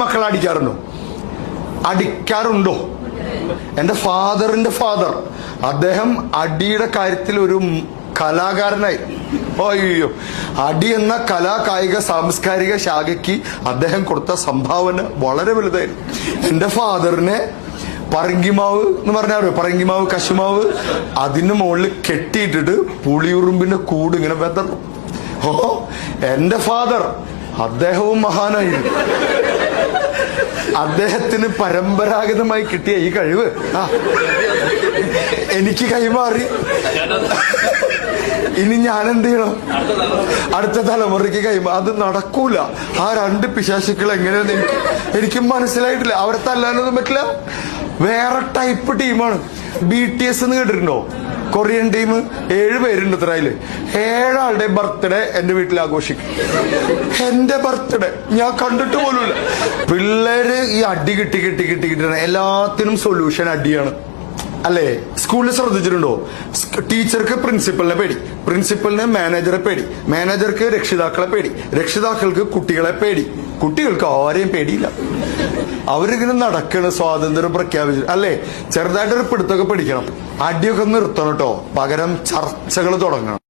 മക്കളെ അടിക്കാറുണ്ടോ? അടിക്കാറുണ്ടോ? എന്റെ ഫാദറിന്റെ ഫാദർ അദ്ദേഹം അടിയുടെ കാര്യത്തിൽ ഒരു കലാകാരനായി. അയ്യോ, അടി എന്ന കായിക സാംസ്കാരിക ശാഖയ്ക്ക് അദ്ദേഹം കൊടുത്ത സംഭാവന വളരെ വലുതായിരുന്നു. എന്റെ ഫാദറിനെ പറങ്കിമാവ് എന്ന് പറഞ്ഞാൽ പറങ്കിമാവ് കശുമാവ് അതിന് മുകളിൽ കെട്ടിയിട്ടിട്ട് പുളിയുറുമ്പിന്റെ കൂട് ഇങ്ങനെ വെതറും. ഓ, എന്റെ ഫാദർ അദ്ദേഹവും മഹാനായിരുന്നു. അദ്ദേഹത്തിന് പരമ്പരാഗതമായി കിട്ടിയ ഈ കഴിവ് എനിക്ക് കൈമാറി. ഇനി ഞാൻ എന്ത് ചെയ്യണം? അടുത്ത തലമുറയ്ക്ക് അത് നടക്കൂല. ആ രണ്ട് പിശാചുക്കൾ എങ്ങനെയാന്ന് എനിക്ക് മനസ്സിലായിട്ടില്ല. അവരെ തല്ലാനൊന്നും പറ്റില്ല. വേറെ ടൈപ്പ് ടീമാണ്. BTS എന്ന് കേട്ടിട്ടുണ്ടോ? Korean team. 7 പേരുണ്ട് ഇത്രയില്. 7 ആളുടെ ബർത്ത്ഡേ എന്റെ വീട്ടിൽ ആഘോഷിക്കും. എന്റെ ബർത്ത്ഡേ ഞാൻ കണ്ടിട്ട് പോലുമില്ല. പിള്ളേര് ഈ അടി കിട്ടിയാണ്. എല്ലാത്തിനും സൊല്യൂഷൻ അടിയാണ് അല്ലേ? സ്കൂളിൽ ശ്രദ്ധിച്ചിട്ടുണ്ടോ? ടീച്ചർക്ക് പ്രിൻസിപ്പലിനെ പേടി, പ്രിൻസിപ്പലിന് മാനേജറെ പേടി, മാനേജർക്ക് രക്ഷിതാക്കളെ പേടി, രക്ഷിതാക്കൾക്ക് കുട്ടികളെ പേടി, കുട്ടികൾക്ക് ആരെയും പേടിയില്ല. അവരിങ്ങനെ നടക്കണ് സ്വാതന്ത്ര്യം പ്രഖ്യാപിച്ചു അല്ലേ? ചെറുതായിട്ടൊരു പിടുത്തൊക്കെ പിടിക്കണം. അടിയൊക്കെ നിർത്തണം കേട്ടോ. പകരം ചർച്ചകൾ തുടങ്ങണം.